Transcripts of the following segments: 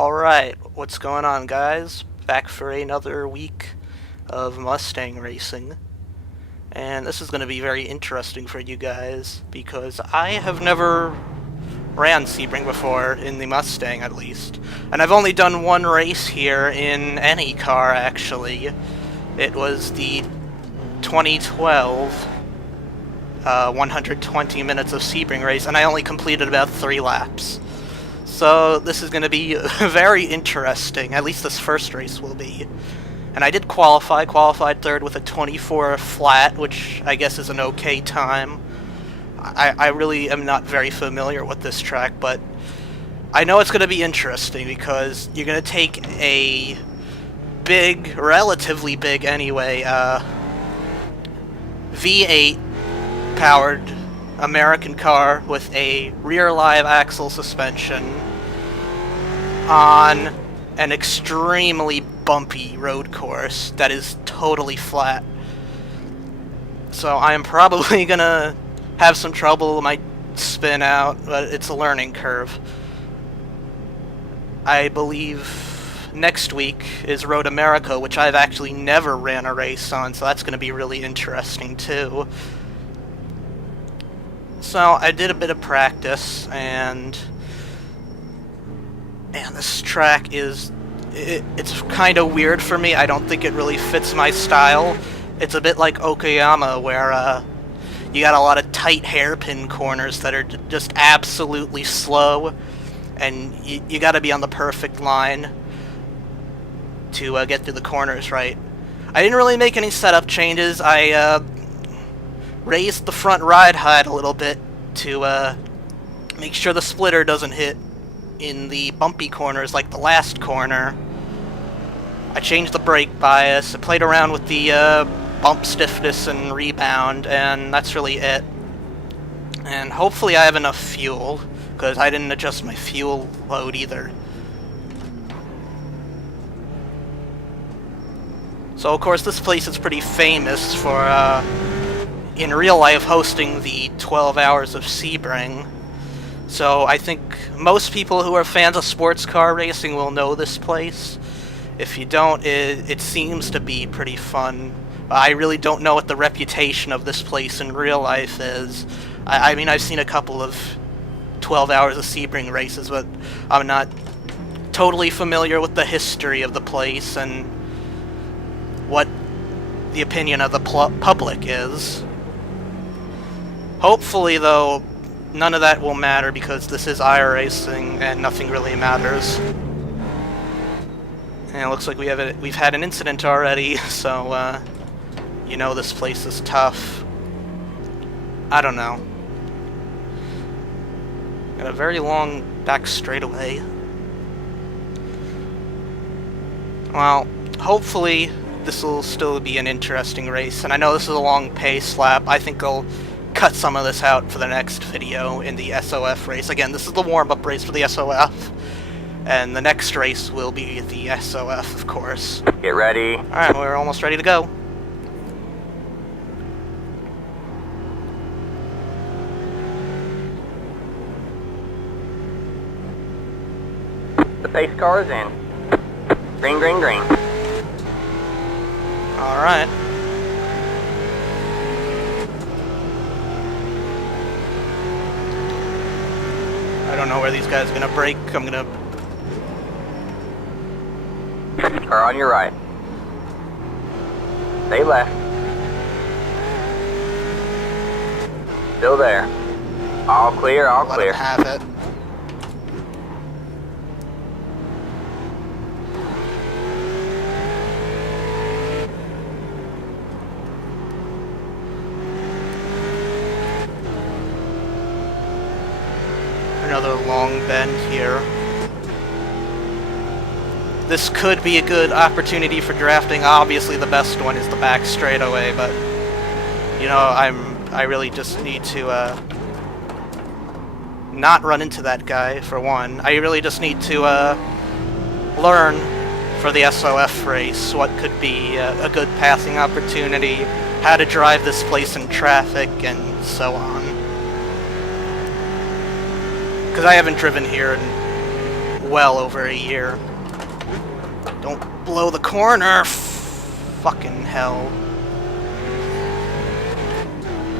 Alright, what's going on, guys? Back for another week of Mustang racing. And this is going to be very interesting for you guys, because I have never ran Sebring before, in the Mustang at least. And I've only done one race here in any car, actually. It was the 2012 120 minutes of Sebring race, and I only completed about 3 laps. So this is going to be very interesting, at least this first race will be. And I did qualified third with a 24 flat, which I guess is an okay time. I really am not very familiar with this track, but I know it's going to be interesting because you're going to take a big, relatively big anyway, V8 powered American car with a rear live axle suspension on an extremely bumpy road course that is totally flat. So I am probably gonna have some trouble, might spin out, but it's a learning curve. I believe next week is Road America, which I've actually never ran a race on, so that's gonna be really interesting too. So I did a bit of practice, and this track is, it's kind of weird for me. I don't think it really fits my style. It's a bit like Okayama, where you got a lot of tight hairpin corners that are just absolutely slow, and you got to be on the perfect line to get through the corners right. I didn't really make any setup changes. I raised the front ride height a little bit to make sure the splitter doesn't hit in the bumpy corners like the last corner. I changed the brake bias, I played around with the bump stiffness and rebound, and that's really it. And hopefully I have enough fuel, because I didn't adjust my fuel load either. So of course this place is pretty famous for in real life hosting the 12 hours of Sebring. So I think most people who are fans of sports car racing will know this place. If you don't, it seems to be pretty fun. I really don't know what the reputation of this place in real life is. I mean, I've seen a couple of 12 hours of Sebring races, but I'm not totally familiar with the history of the place and what the opinion of the public is. Hopefully, though, none of that will matter because this is iRacing and nothing really matters. And it looks like we've had an incident already, so you know this place is tough. I don't know. Got a very long back straightaway. Well, hopefully this will still be an interesting race, and I know this is a long pace lap. I think I'll cut some of this out for the next video in the SOF race. Again, this is the warm-up race for the SOF, and the next race will be the SOF, of course. Get ready. Alright, we're almost ready to go. The pace car is in. Green, green, green. Alright. I don't know where these guys are gonna brake. I'm gonna... Car on your right. Stay left. Still there. All clear, all let clear. him have it. Another long bend here. This could be a good opportunity for drafting. Obviously the best one is the back straightaway, but you know, I really just need to not run into that guy, for one. I really just need to learn for the SOF race what could be a good passing opportunity, how to drive this place in traffic, and so on. Because I haven't driven here in well over a year. Don't blow the corner! Fucking hell.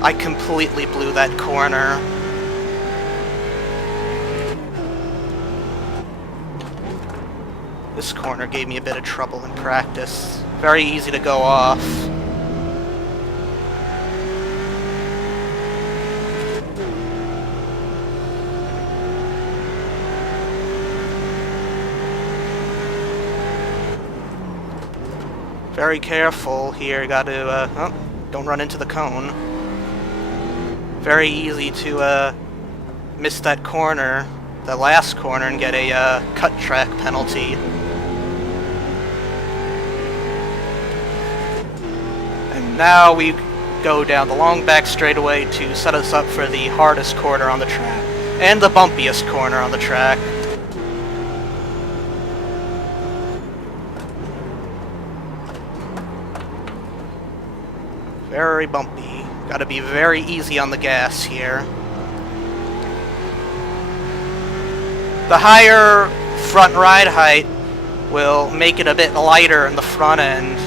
I completely blew that corner. This corner gave me a bit of trouble in practice. Very easy to go off. Very careful here, gotta, oh, don't run into the cone. Very easy to, miss that corner, the last corner, and get a, cut track penalty. And now we go down the long back straightaway to set us up for the hardest corner on the track, and the bumpiest corner on the track. Very bumpy. Gotta be very easy on the gas here. The higher front ride height will make it a bit lighter in the front end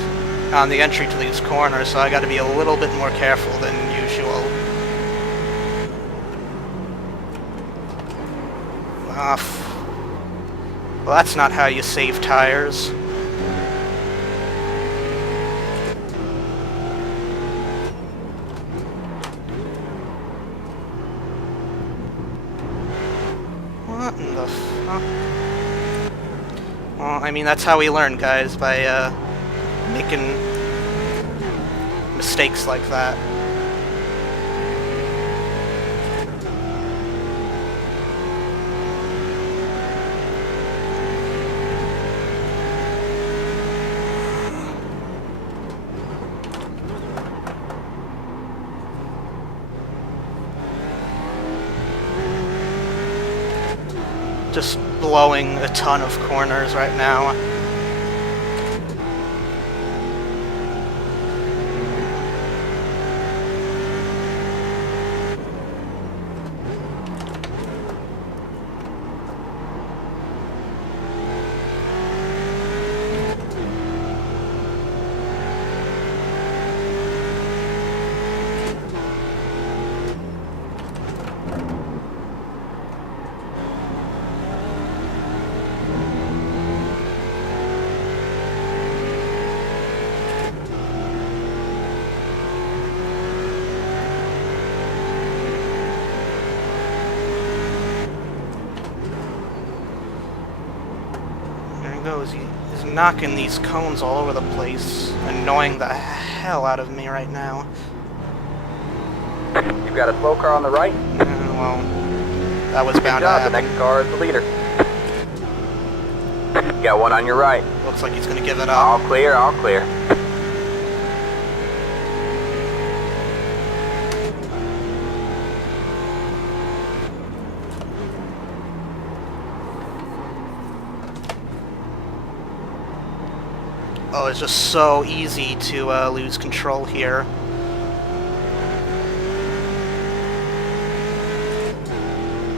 on the entry to these corners, so I gotta be a little bit more careful than usual. Well, that's not how you save tires. What in the fuck? Well, I mean, that's how we learn, guys, by, making mistakes like that. Just blowing a ton of corners right now. He's knocking these cones all over the place, annoying the hell out of me right now. You've got a slow car on the right. Well, that was bound to happen. The next car is the leader. You got one on your right. Looks like he's gonna give it up. All clear, all clear. Oh, it's just so easy to lose control here.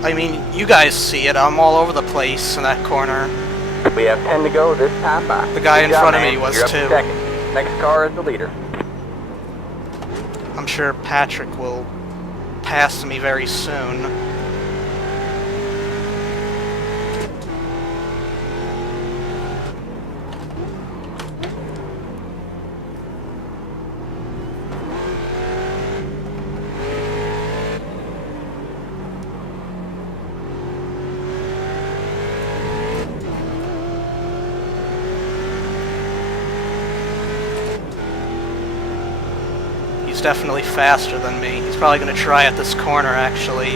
I mean, you guys see it. I'm all over the place in that corner. We have 10 to go this time by. The guy in front of me was You're up too. to second. Next car is the leader. I'm sure Patrick will pass me very soon. He's definitely faster than me. He's probably going to try at this corner, actually.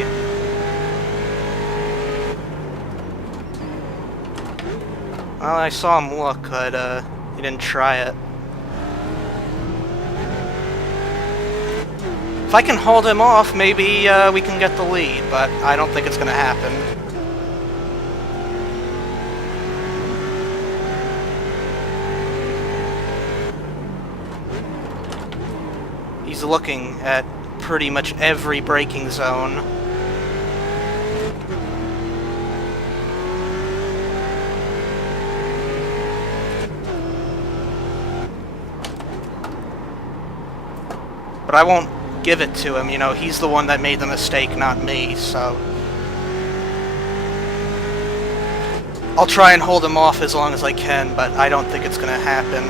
Well, I saw him look, but he didn't try it. If I can hold him off, maybe we can get the lead, but I don't think it's going to happen. He's looking at pretty much every braking zone. But I won't give it to him, you know, he's the one that made the mistake, not me, so... I'll try and hold him off as long as I can, but I don't think it's gonna happen.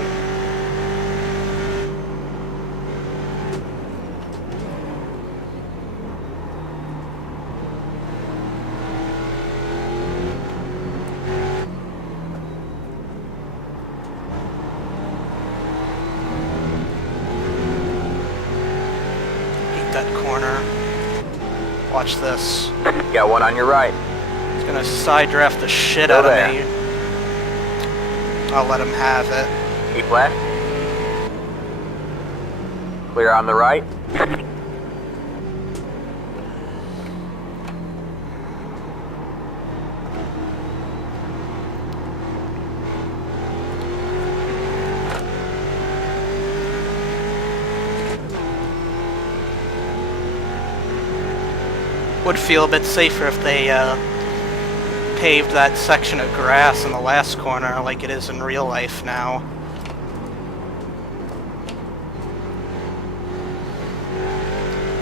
That corner. Watch this. Got one on your right. He's gonna side draft the shit out of me. I'll let him have it. Keep left. Clear on the right. Would feel a bit safer if they paved that section of grass in the last corner like it is in real life now.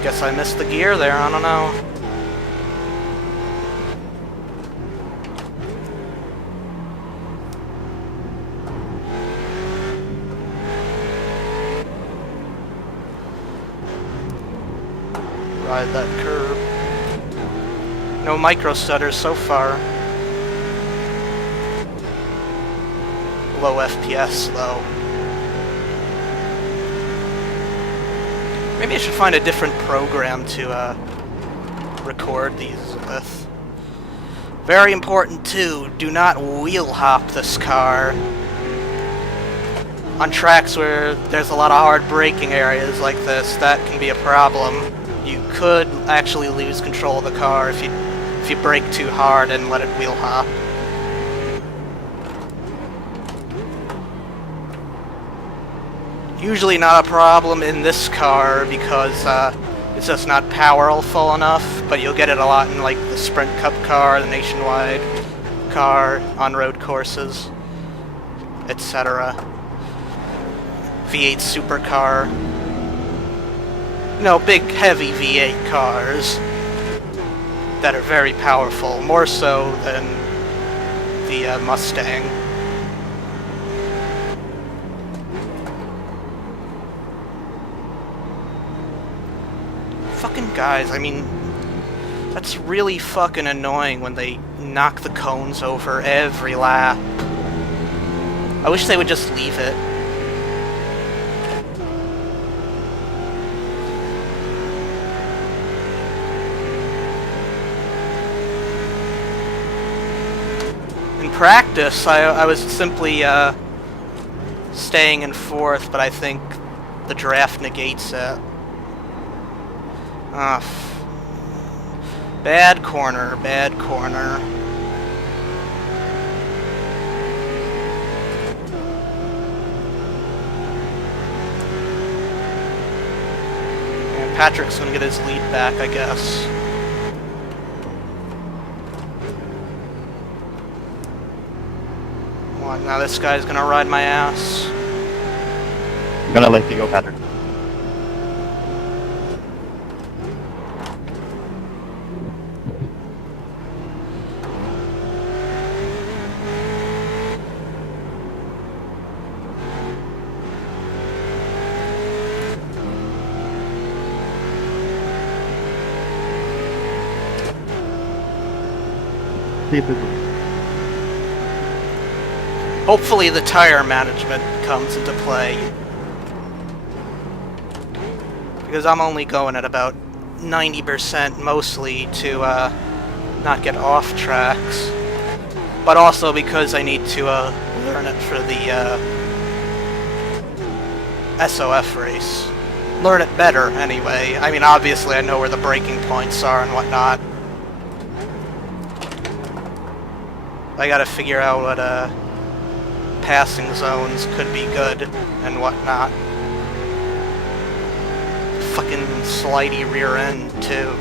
Guess I missed the gear there, I don't know. Ride that curb. No micro stutters so far. Low FPS though. Maybe I should find a different program to record these with. Very important too, do not wheel hop this car. On tracks where there's a lot of hard braking areas like this, that can be a problem. You could actually lose control of the car if you brake too hard and let it wheel hop. Usually not a problem in this car because it's just not powerful enough, but you'll get it a lot in like the Sprint Cup car, the Nationwide car, on-road courses, etc. V8 supercar. No, big heavy V8 cars that are very powerful, more so than the Mustang. Fucking guys, I mean, that's really fucking annoying when they knock the cones over every lap. I wish they would just leave it. In practice, I was simply staying in fourth, but I think the draft negates it. Ah, bad corner, bad corner. And Patrick's gonna get his lead back, I guess. What, now this guy's gonna ride my ass. I'm gonna let you go, Patrick. Hopefully the tire management comes into play. Because I'm only going at about 90% mostly to not get off tracks. But also because I need to learn it for the SOF race. Learn it better, anyway. I mean, obviously I know where the braking points are and whatnot. I gotta figure out what passing zones could be good and whatnot. Fucking slidey rear end too.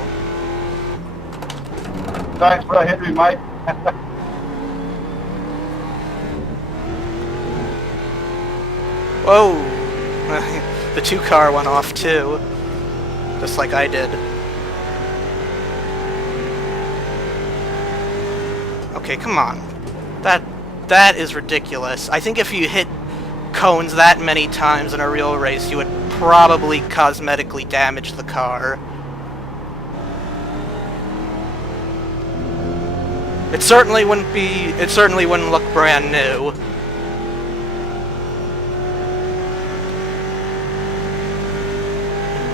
Thanks for hitting me, Mike. Whoa! The 2 car went off too. Just like I did. Okay, come on. That is ridiculous. I think if you hit cones that many times in a real race, you would probably cosmetically damage the car. It certainly wouldn't look brand new.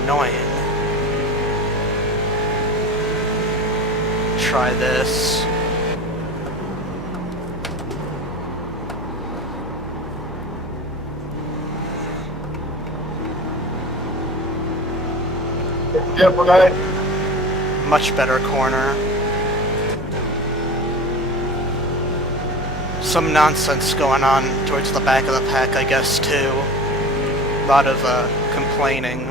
Annoying. Try this. Careful, guy. Much better corner. Some nonsense going on towards the back of the pack, I guess, too. A lot of complaining.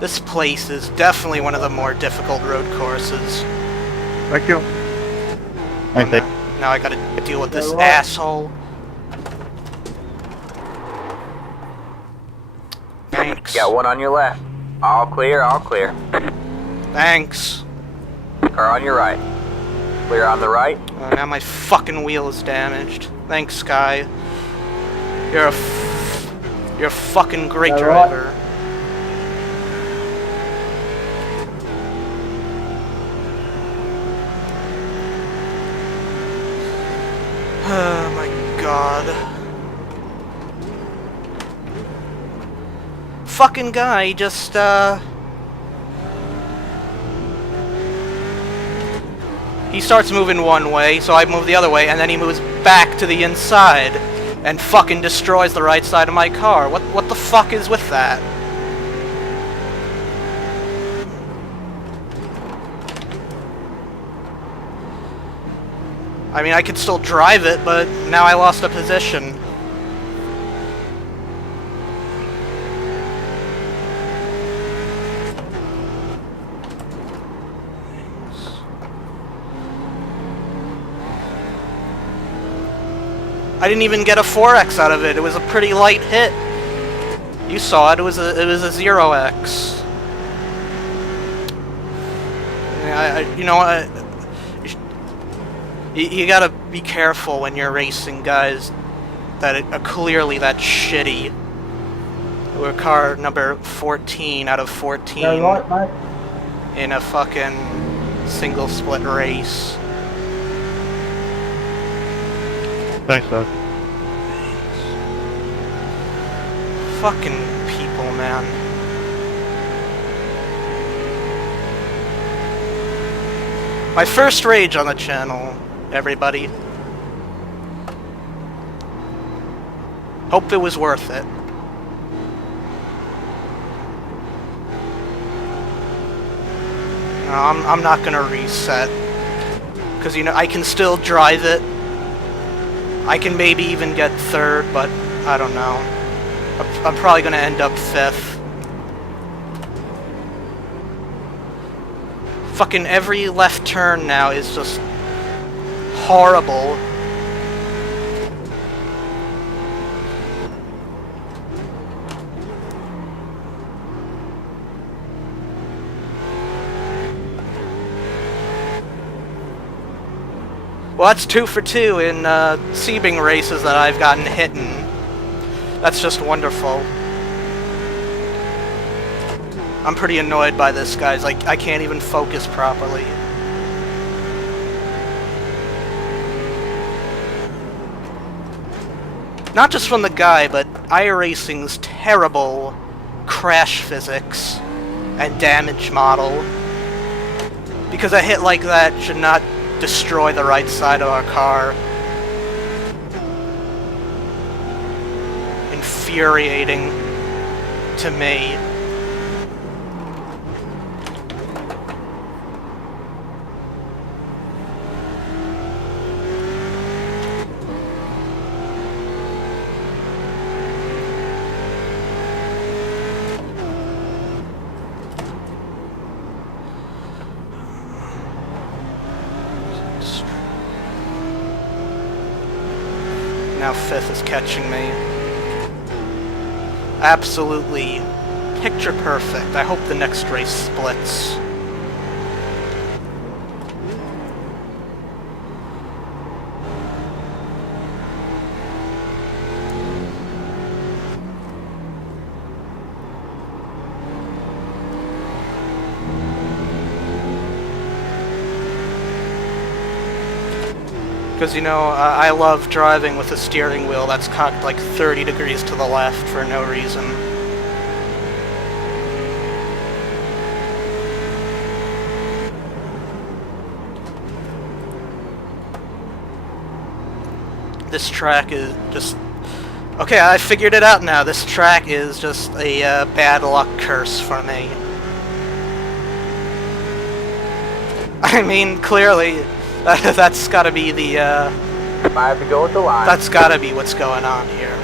This place is definitely one of the more difficult road courses. Thank you. I think. Now I gotta deal with this asshole. Thanks. Got one on your left. All clear, all clear. Thanks. Car on your right. Clear on the right. Now my fucking wheel is damaged. Thanks, Sky. You're a fucking great driver. Oh my god. Fucking guy just, he starts moving one way, so I move the other way, and then he moves back to the inside and fucking destroys the right side of my car. What the fuck is with that? I mean, I could still drive it, but now I lost a position. I didn't even get a 4X out of it. It was a pretty light hit. You saw it. It was a 0X. You know, you gotta be careful when you're racing guys that are clearly that shitty. We're car number 14 out of 14 in a fucking single split race. Thanks, Doug. Fucking people, man. My first rage on the channel, everybody. Hope it was worth it. No, I'm not gonna reset. Because, you know, I can still drive it. I can maybe even get third, but I don't know. I'm probably gonna end up fifth. Fucking every left turn now is just horrible. Well, that's 2 for 2 in Sebring races that I've gotten hit in. That's just wonderful. I'm pretty annoyed by this, guys. Like, I can't even focus properly. Not just from the guy, but iRacing's terrible crash physics and damage model. Because a hit like that should not destroy the right side of our car. Infuriating to me. Now 5th is catching me. absolutely picture perfect. I hope the next race splits. Because, you know, I love driving with a steering wheel that's cocked like 30 degrees to the left for no reason. This track is just... Okay, I figured it out now. This track is just a bad luck curse for me. I mean, clearly... that's gotta be the, 5 to go at the line. That's gotta be what's going on here.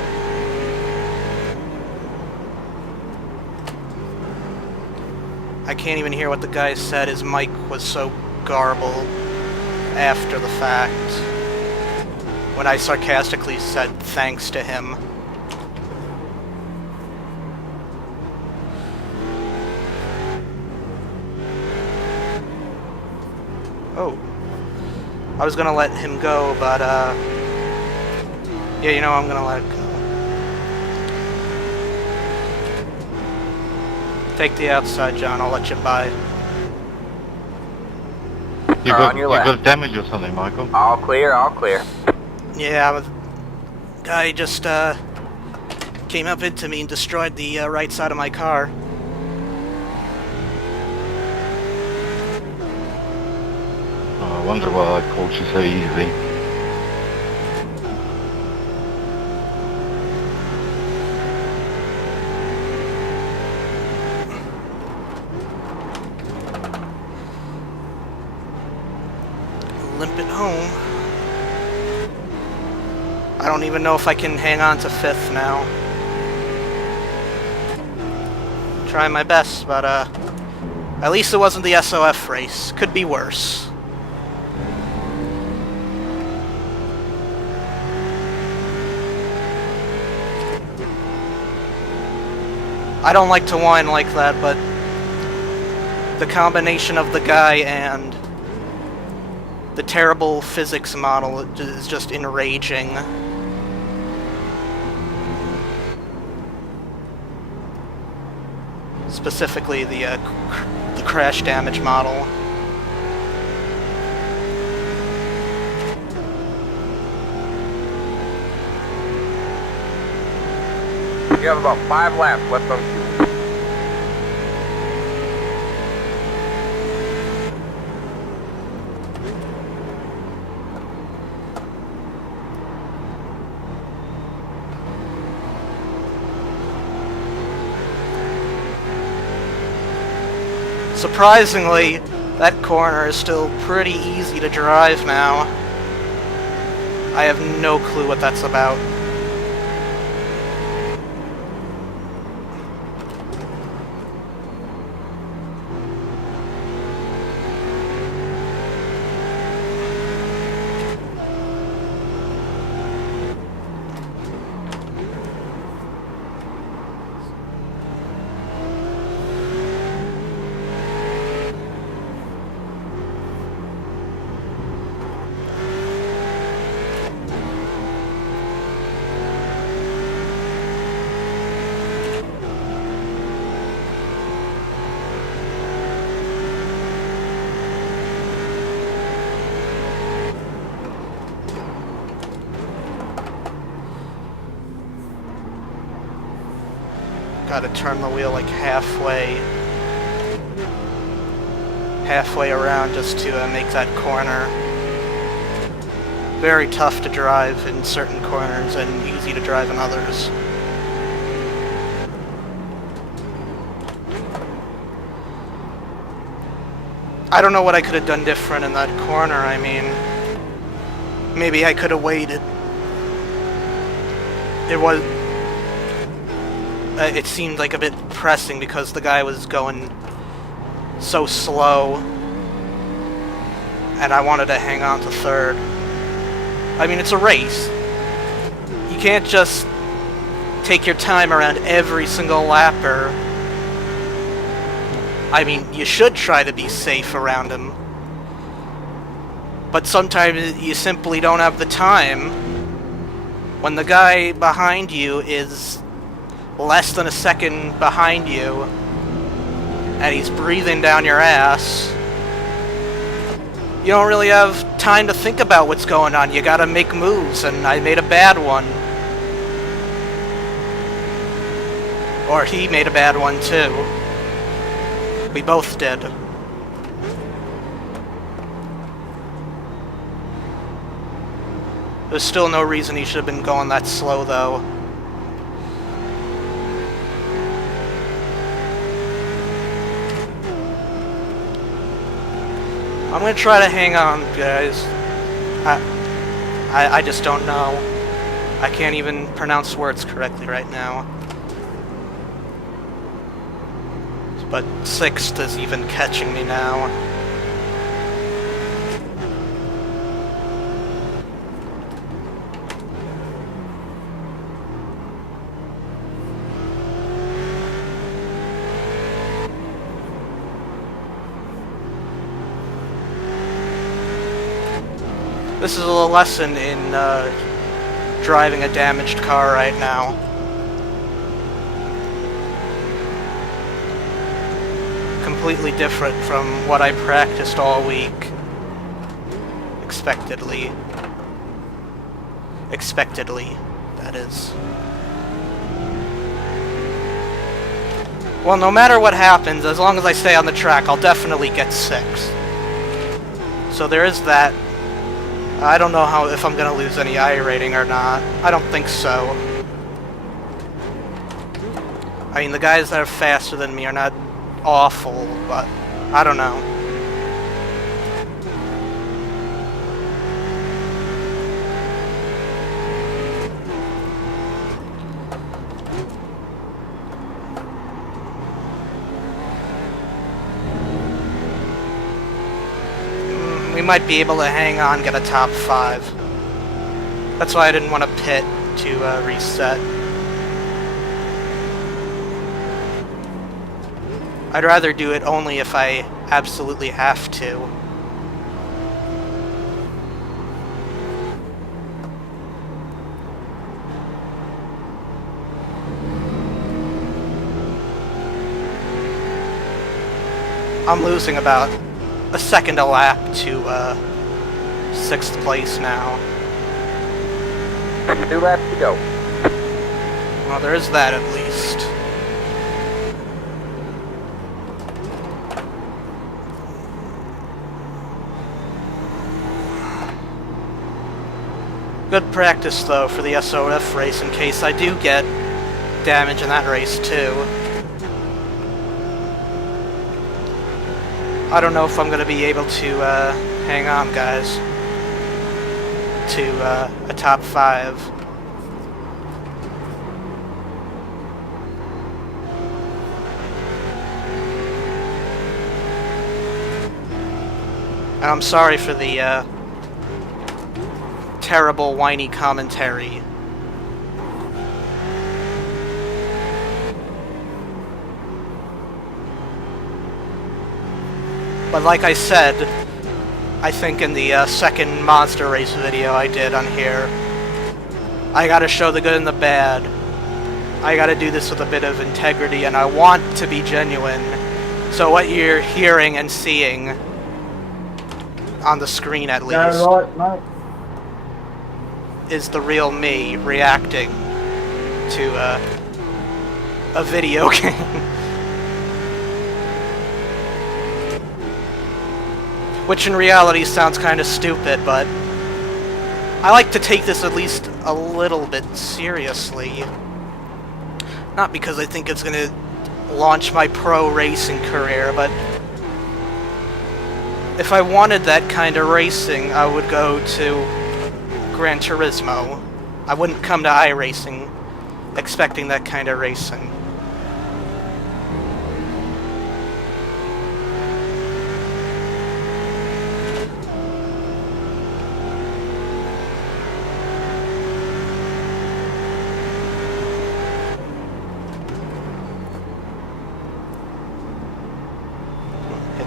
I can't even hear what the guy said. His mic was so garbled after the fact. When I sarcastically said thanks to him. Oh. I was gonna let him go, but, yeah, you know, I'm gonna let it go. Take the outside, John. I'll let you by. You got damage or something, Michael? All clear, all clear. Yeah, guy just, came up into me and destroyed the, right side of my car. I wonder why I caught you so easily. Limp it home. I don't even know if I can hang on to 5th now. Trying my best, but, at least it wasn't the SOF race. Could be worse. I don't like to whine like that, but the combination of the guy and the terrible physics model is just enraging. Specifically, the crash damage model. You have about 5 laps left on fuel. Surprisingly, that corner is still pretty easy to drive now. I have no clue what that's about. Gotta turn the wheel like halfway around just to make that corner. Very tough to drive in certain corners and easy to drive in others. I don't know what I could have done different in that corner. I mean, maybe I could have waited. It seemed like a bit pressing because the guy was going so slow, and I wanted to hang on to 3rd. I mean, it's a race. You can't just take your time around every single lapper. I mean, you should try to be safe around him. But sometimes you simply don't have the time. When the guy behind you is less than a second behind you, and he's breathing down your ass, you don't really have time to think about what's going on. You gotta make moves, and I made a bad one. Or he made a bad one too. We both did. There's still no reason he should have been going that slow, though. I'm gonna try to hang on, guys. I just don't know. I can't even pronounce words correctly right now. But 6th is even catching me now. This is a lesson in driving a damaged car right now. Completely different from what I practiced all week. Expectedly, that is. Well, no matter what happens, as long as I stay on the track, I'll definitely get 6th. So there is that. I don't know if I'm gonna lose any I rating or not. I don't think so. I mean, the guys that are faster than me are not awful, but I don't know. We might be able to hang on, get a top 5. That's why I didn't want to pit to reset. I'd rather do it only if I absolutely have to. I'm losing about a second a lap to 6th place now. 2 laps to go. Well, there is that at least. Good practice, though, for the SOF race in case I do get damage in that race, too. I don't know if I'm going to be able to hang on, guys, to a top 5. And I'm sorry for the terrible, whiny commentary. But like I said, I think in the second monster race video I did on here, I gotta show the good and the bad. I gotta do this with a bit of integrity, and I want to be genuine. So what you're hearing and seeing, on the screen at least, right, mate. is the real me reacting to a video game. Which in reality sounds kind of stupid, but I like to take this at least a little bit seriously. Not because I think it's going to launch my pro racing career, but if I wanted that kind of racing, I would go to Gran Turismo. I wouldn't come to iRacing expecting that kind of racing.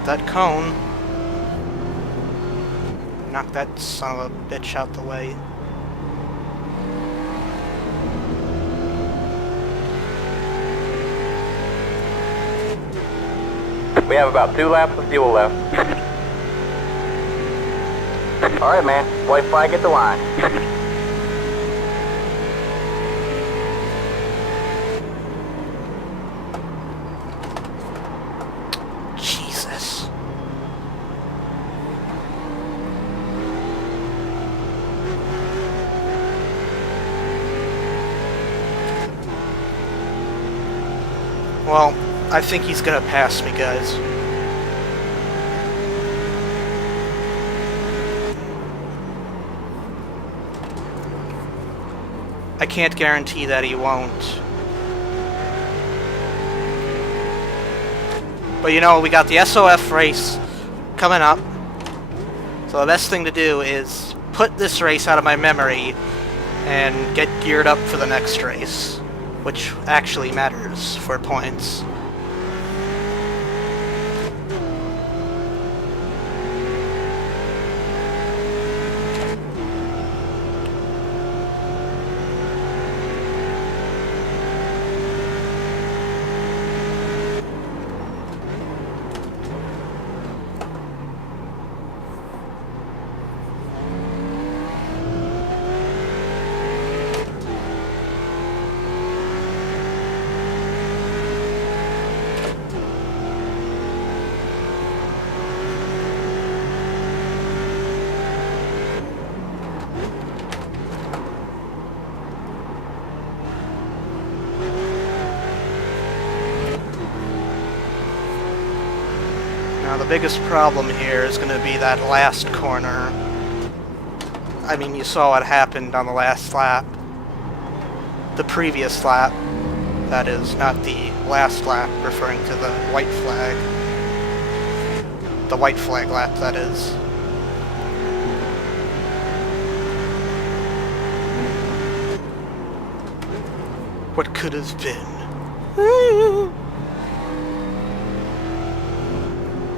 Get that cone. Knock that son of a bitch out the way. We have about 2 laps of fuel left. Alright, man. White flag at the line. Jesus. Well, I think he's gonna pass me, guys. I can't guarantee that he won't. But you know, we got the SOF race coming up. So the best thing to do is put this race out of my memory and get geared up for the next race, which actually matters for points. Now the biggest problem here is going to be that last corner. I mean, you saw what happened on the last lap. The previous lap. That is, not the last lap, referring to the white flag. The white flag lap, that is. What could have been?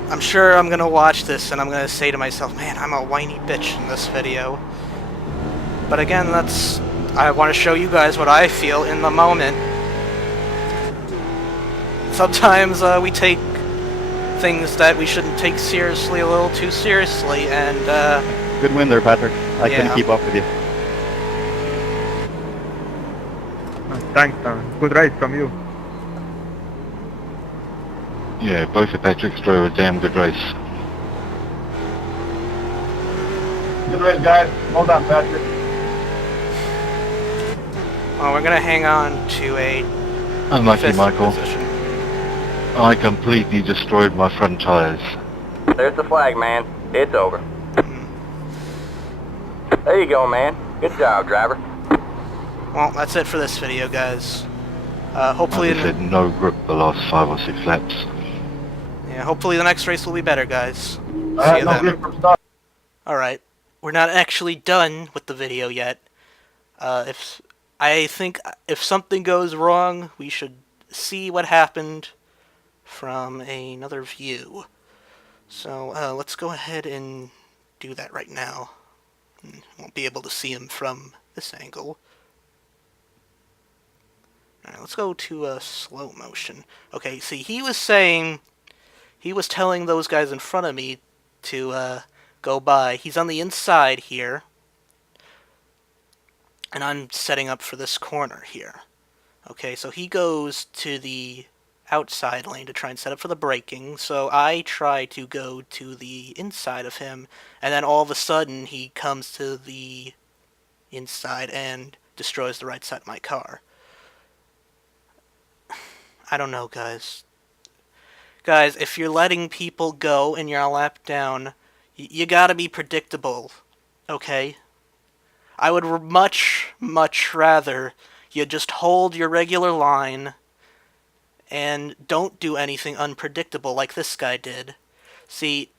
I'm sure I'm gonna watch this and I'm gonna say to myself, man, I'm a whiny bitch in this video. But again, I want to show you guys what I feel in the moment. Sometimes we take things that we shouldn't take seriously a little too seriously, and Good win there, Patrick. I couldn't keep up with you. Thanks, good race from you. Yeah, both of Patrick's drove a damn good race. Good race, guys. Well done, Patrick. well, we're gonna hang on to a Unlucky, fifth Michael. position. I completely destroyed my front tires. There's the flag, man. It's over. There you go, man. Good job, driver. Well, that's it for this video, guys. Hopefully, I said no grip the last 5 or 6 laps. hopefully the next race will be better, guys. I See had you no then. grip from start. Alright, we're not actually done with the video yet. I think if something goes wrong, we should see what happened from another view. So let's go ahead and do that right now. Won't be able to see him from this angle. Alright, let's go to slow motion. Okay, see, he was telling those guys in front of me to go by. He's on the inside here, and I'm setting up for this corner here. Okay, so he goes to the outside lane to try and set up for the braking, so I try to go to the inside of him, and then all of a sudden he comes to the inside and destroys the right side of my car. I don't know, guys. Guys, if you're letting people go and you're a lap down, you gotta be predictable, okay? I would much, much rather you just hold your regular line and don't do anything unpredictable like this guy did. See,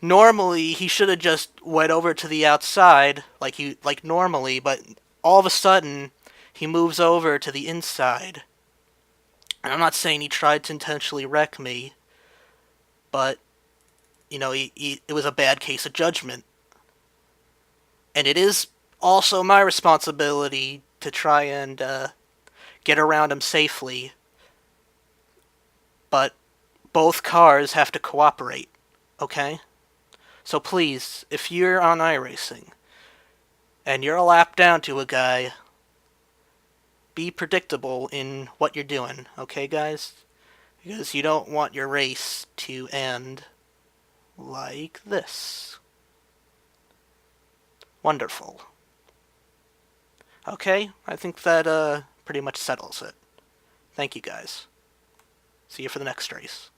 normally he should have just went over to the outside like normally, but all of a sudden he moves over to the inside. And I'm not saying he tried to intentionally wreck me, but, you know, it was a bad case of judgment. And it is also my responsibility to try and get around him safely. But both cars have to cooperate, okay? So please, if you're on iRacing and you're a lap down to a guy, be predictable in what you're doing, okay, guys? Because you don't want your race to end like this. Wonderful. Okay, I think that pretty much settles it. Thank you, guys. See you for the next race.